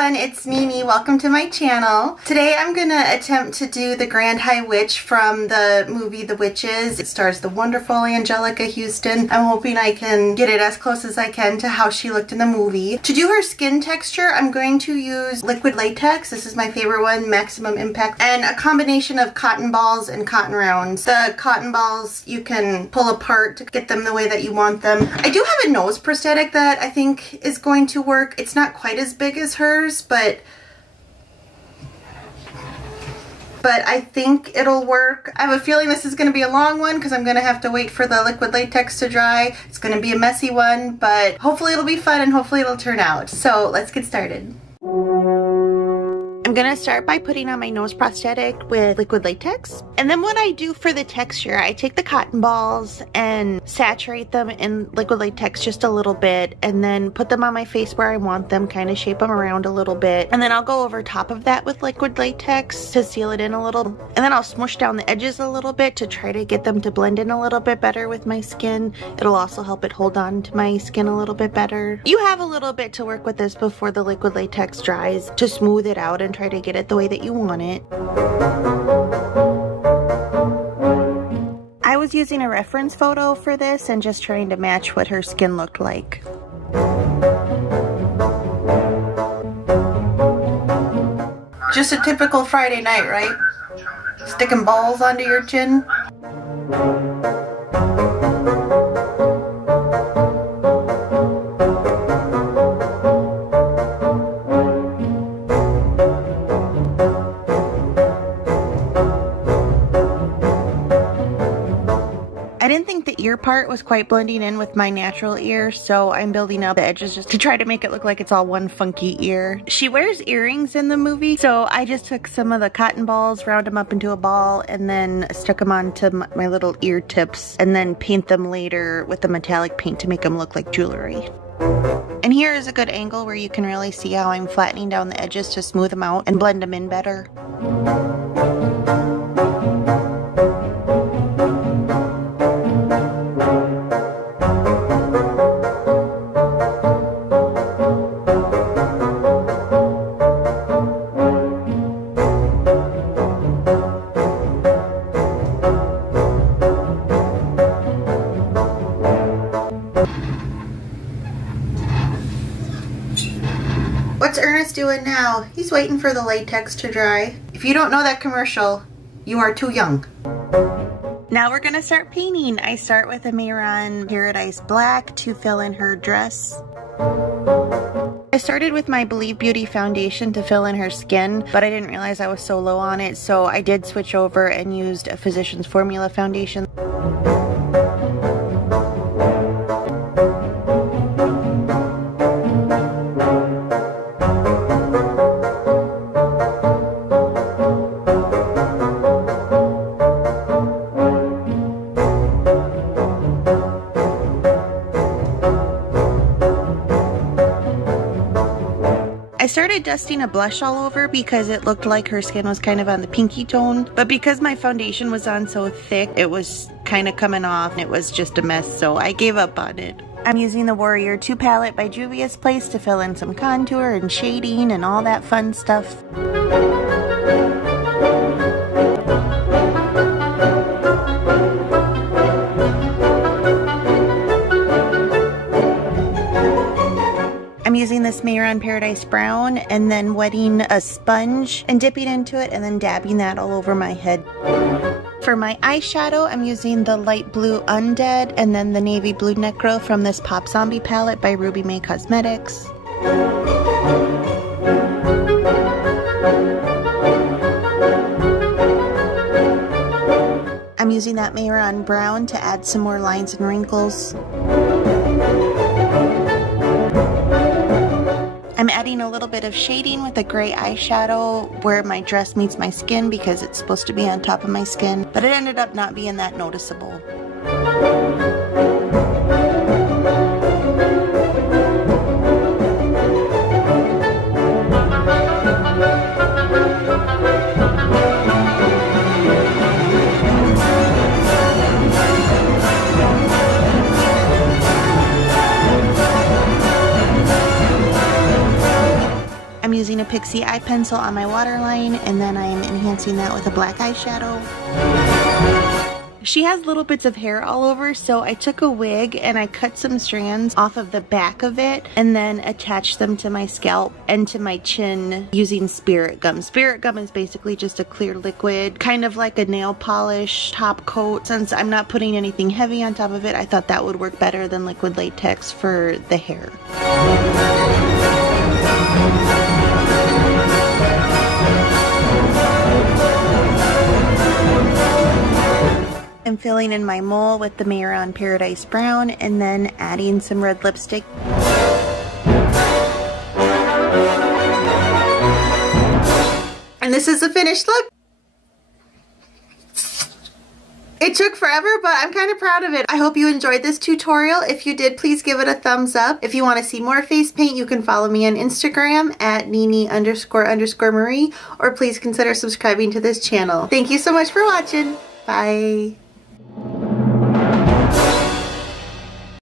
everyone, it's Mimi. Welcome to my channel. Today I'm gonna attempt to do the Grand High Witch from the movie The Witches. It stars the wonderful Angelica Houston. I'm hoping I can get it as close as I can to how she looked in the movie. To do her skin texture, I'm going to use liquid latex. This is my favorite one, Maximum Impact, and a combination of cotton balls and cotton rounds. The cotton balls you can pull apart to get them the way that you want them. I do have a nose prosthetic that I think is going to work. It's not quite as big as hers, but I think it'll work. I have a feeling this is going to be a long one because I'm going to have to wait for the liquid latex to dry. It's going to be a messy one, but hopefully it'll be fun and hopefully it'll turn out. So let's get started. I'm gonna start by putting on my nose prosthetic with liquid latex. And then what I do for the texture, I take the cotton balls and saturate them in liquid latex just a little bit and then put them on my face where I want them, kind of shape them around a little bit. And then I'll go over top of that with liquid latex to seal it in a little. And then I'll smush down the edges a little bit to try to get them to blend in a little bit better with my skin. It'll also help it hold on to my skin a little bit better. You have a little bit to work with this before the liquid latex dries to smooth it out and try to get it the way that you want it. I was using a reference photo for this and just trying to match what her skin looked like. Just a typical Friday night, right? Sticking balls onto your chin. I didn't think the ear part was quite blending in with my natural ear, so I'm building up the edges just to try to make it look like it's all one funky ear. She wears earrings in the movie, so I just took some of the cotton balls, round them up into a ball, and then stuck them onto my little ear tips, and then paint them later with the metallic paint to make them look like jewelry. And here is a good angle where you can really see how I'm flattening down the edges to smooth them out and blend them in better. What's Ernest doing now? He's waiting for the latex to dry. If you don't know that commercial, you are too young. Now we're gonna start painting. I start with a Mehron Paradise Black to fill in her dress. I started with my Believe Beauty foundation to fill in her skin, but I didn't realize I was so low on it, so I did switch over and used a Physicians Formula foundation. I started dusting a blush all over because it looked like her skin was kind of on the pinky tone, but because my foundation was on so thick, it was kind of coming off and it was just a mess, so I gave up on it. I'm using the Warrior 2 palette by Juvia's Place to fill in some contour and shading and all that fun stuff. I'm using this Mehron Paradise Brown and then wetting a sponge and dipping into it and then dabbing that all over my head. For my eyeshadow, I'm using the light blue Undead and then the navy blue Necro from this Pop Zombie palette by Ruby May Cosmetics. I'm using that Mehron Brown to add some more lines and wrinkles. I'm adding a little bit of shading with a gray eyeshadow where my dress meets my skin because it's supposed to be on top of my skin, but it ended up not being that noticeable. Pixi eye pencil on my waterline, and then I am enhancing that with a black eyeshadow. She has little bits of hair all over, so I took a wig and I cut some strands off of the back of it and then attached them to my scalp and to my chin using spirit gum. Spirit gum is basically just a clear liquid, kind of like a nail polish top coat. Since I'm not putting anything heavy on top of it, I thought that would work better than liquid latex for the hair. I'm filling in my mole with the Mehron Paradise Brown and then adding some red lipstick. And this is the finished look. It took forever, but I'm kind of proud of it. I hope you enjoyed this tutorial. If you did, please give it a thumbs up. If you want to see more face paint, you can follow me on Instagram at Nini__Marie, or please consider subscribing to this channel. Thank you so much for watching. Bye.